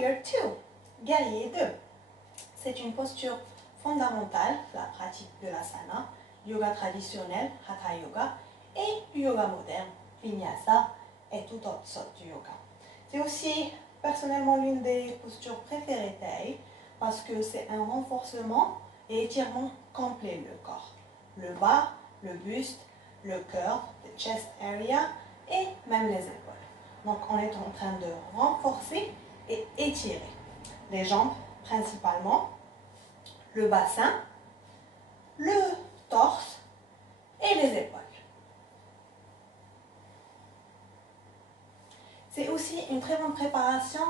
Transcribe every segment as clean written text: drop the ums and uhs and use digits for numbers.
Warrior 2, guerrier 2. C'est une posture fondamentale de la pratique de l'asana, yoga traditionnel, hatha yoga, et du yoga moderne, vinyasa, et toute autre sorte de yoga. C'est aussi personnellement l'une des postures préférées Thai parce que c'est un renforcement et étirement complet le corps. Le bas, le buste, le cœur, le chest area et même les épaules. Donc on est en train de renforcer et étirer les jambes principalement, le bassin, le torse et les épaules. C'est aussi une très bonne préparation,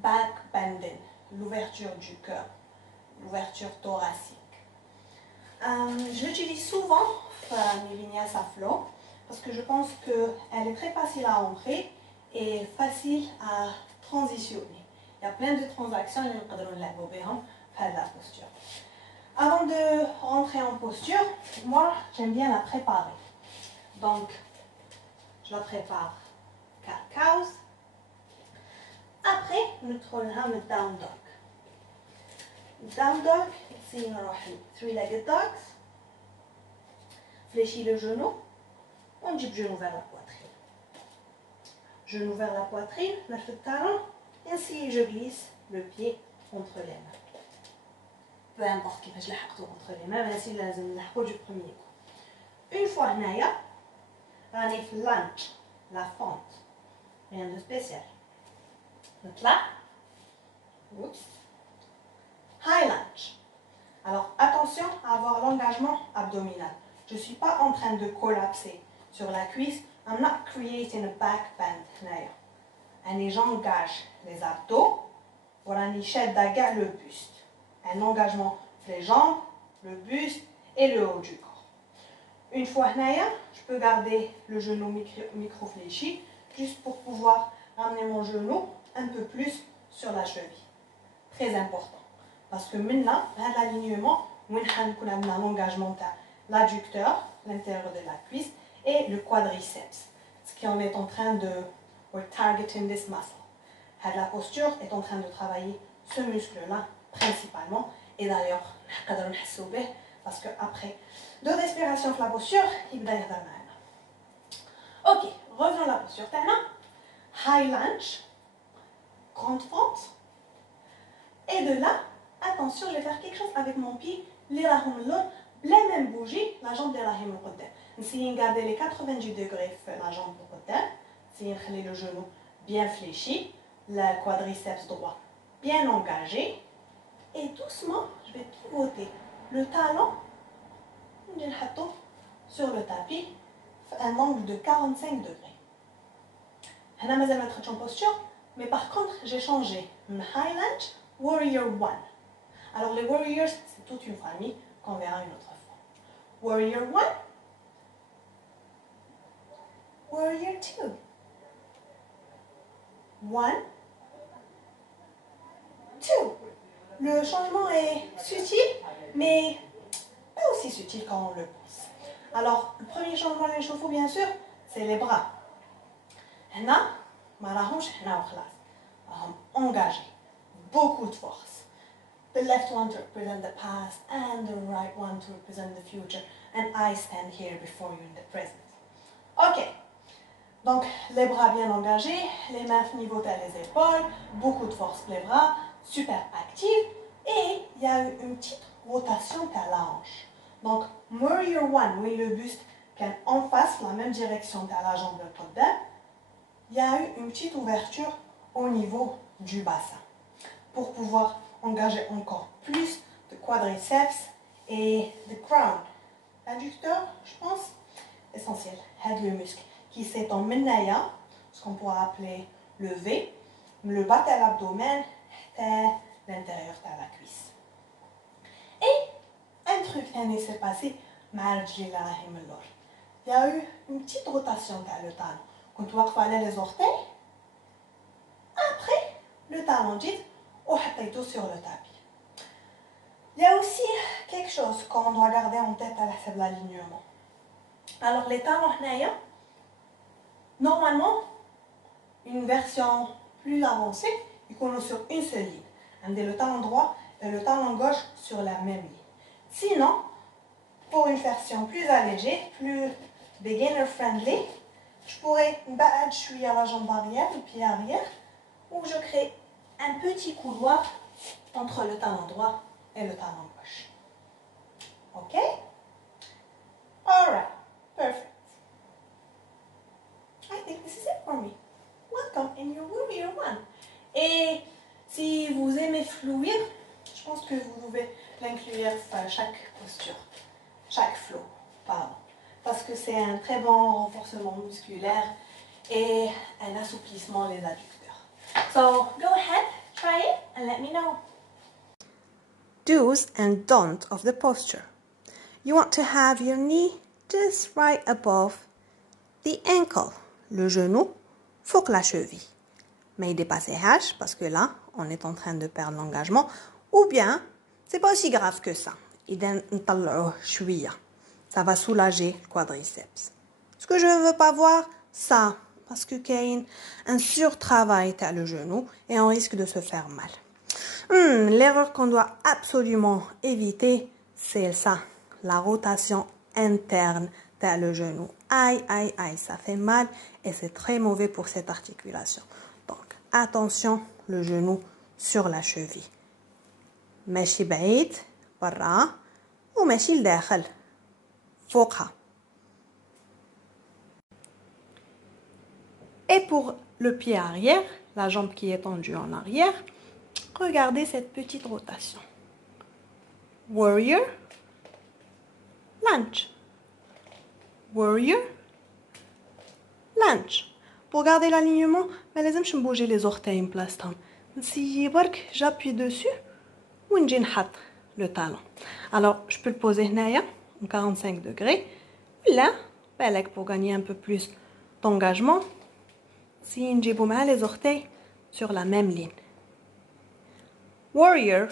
back bending, l'ouverture du cœur, l'ouverture thoracique. Je l'utilise souvent, mes vinyasa flow, parce que je pense qu'elle est très facile à entrer et facile à transitionner. Il y a plein de transactions que nous pouvons faire de la posture. Avant de rentrer en posture, moi j'aime bien la préparer. Donc, je la prépare cat cows. Après, nous tournons le down dog. Down dog, c'est une three-legged dogs. Fléchis le genou. On dit genou vers la poitrine. Genou vers la poitrine, le talon. Ainsi, je glisse le pied entre les mains. Peu importe qui fait je l'ai entre les mains, ainsi je l'ai du premier coup. Une fois naya, on arrive lunge, la fente. Rien de spécial. Donc là, oups, high lunge. Alors attention à avoir l'engagement abdominal. Je ne suis pas en train de collapser sur la cuisse. I'm not creating a back bend. Et j'engage les abdos pour la nichette d'aga le buste. Un engagement les jambes, le buste et le haut du corps. Une fois naya, je peux garder le genou micro-fléchi juste pour pouvoir ramener mon genou un peu plus sur la cheville. Très important. Parce que maintenant, à l'alignement, on a l'engagement de l'adducteur, l'intérieur de la cuisse, et le quadriceps. Ce qu'on est en train de targeting this muscle. La posture est en train de travailler ce muscle-là principalement. Et d'ailleurs, parce qu'après 2 respirations de la posture, il va y avoir mal. Ok, revenons à la posture. High lunge, grande fente. Et de là, attention, je vais faire quelque chose avec mon pied. Les mêmes bougies, la jambe de la him le essayez de garder les 90 degrés la jambe pour côté. Essayez de laisser le genou bien fléchi, le quadriceps droit bien engagé. Et doucement, je vais pivoter le talon sur le tapis à un angle de 45 degrés. Je vais mettre en posture, mais par contre, j'ai changé high lunge, warrior 1. Alors les warriors, c'est toute une famille qu'on verra une autre fois. Warrior 1, warrior 2. 1, 2. Le changement est subtil, mais pas aussi subtil quand on le pense. Alors, le premier changement de l'échauffourée, bien sûr, c'est les bras. Là, engagé, beaucoup de force. The left one to represent the past and the right one to represent the future. And I stand here before you in the present. Ok. Donc, les bras bien engagés, les mains nivotées les épaules, beaucoup de force les bras, super active. Et il y a eu une petite rotation à la hanche. Donc, Warrior 1, oui, le buste en face, la même direction qu'à la jambe de côté. Il y a eu une petite ouverture au niveau du bassin pour pouvoir engager encore plus de quadriceps et de crown. L'adducteur, je pense, essentiel, aide le muscle qui s'étend menaya, ce qu'on pourrait appeler le V, le bas de l'abdomen, l'intérieur de la cuisse. Et un truc qui s'est passé, il y a eu une petite rotation dans le talon. Quand on va faire les orteils, après le talon dit, on va sur le tapis. Il y a aussi quelque chose qu'on doit garder en tête à l'alignement. Alors les talons, normalement, une version plus avancée, يكونوا sur une seule ligne. عندي le talon droit et le talon gauche sur la même ligne. Sinon, pour une version plus allégée, plus beginner friendly, je pourrais battre à la jambe arrière, le pied arrière, où je crée un petit couloir entre le talon droit et le talon gauche. Ok? Alright, perfect. I think this is it for me. Welcome in your Warrior One. Et si vous aimez fluir, je pense que vous pouvez l'inclure à chaque posture, chaque flow, pardon. Parce que c'est un très bon renforcement musculaire et un assouplissement des adducteurs. So, go ahead, try it and let me know. Do's and don'ts of the posture. You want to have your knee just right above the ankle, le genou, faut que la cheville. Mais il dépasse H parce que là, on est en train de perdre l'engagement. Ou bien, c'est pas aussi grave que ça. Ça va soulager le quadriceps. Ce que je ne veux pas voir, ça, parce que qu'il y a un surtravail à le genou et on risque de se faire mal. L'erreur qu'on doit absolument éviter, c'est ça, la rotation interne à le genou. Aïe, aïe, aïe, ça fait mal et c'est très mauvais pour cette articulation. Donc, attention, le genou sur la cheville. ماشي بعيد برا وماشي لداخل فوقها. Et pour le pied arrière, la jambe qui est tendue en arrière, regardez cette petite rotation. Warrior, lunge. Warrior, lunge. Pour garder l'alignement, mais لازمش bouger les orteils en place. Si j'appuie dessus, ونجي نحط le talon. Alors, je peux le poser هنايا en 45 degrés. Là, pour gagner un peu plus d'engagement, si نجيبو مع les orteils sur la même ligne. Warrior,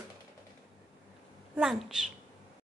lunge.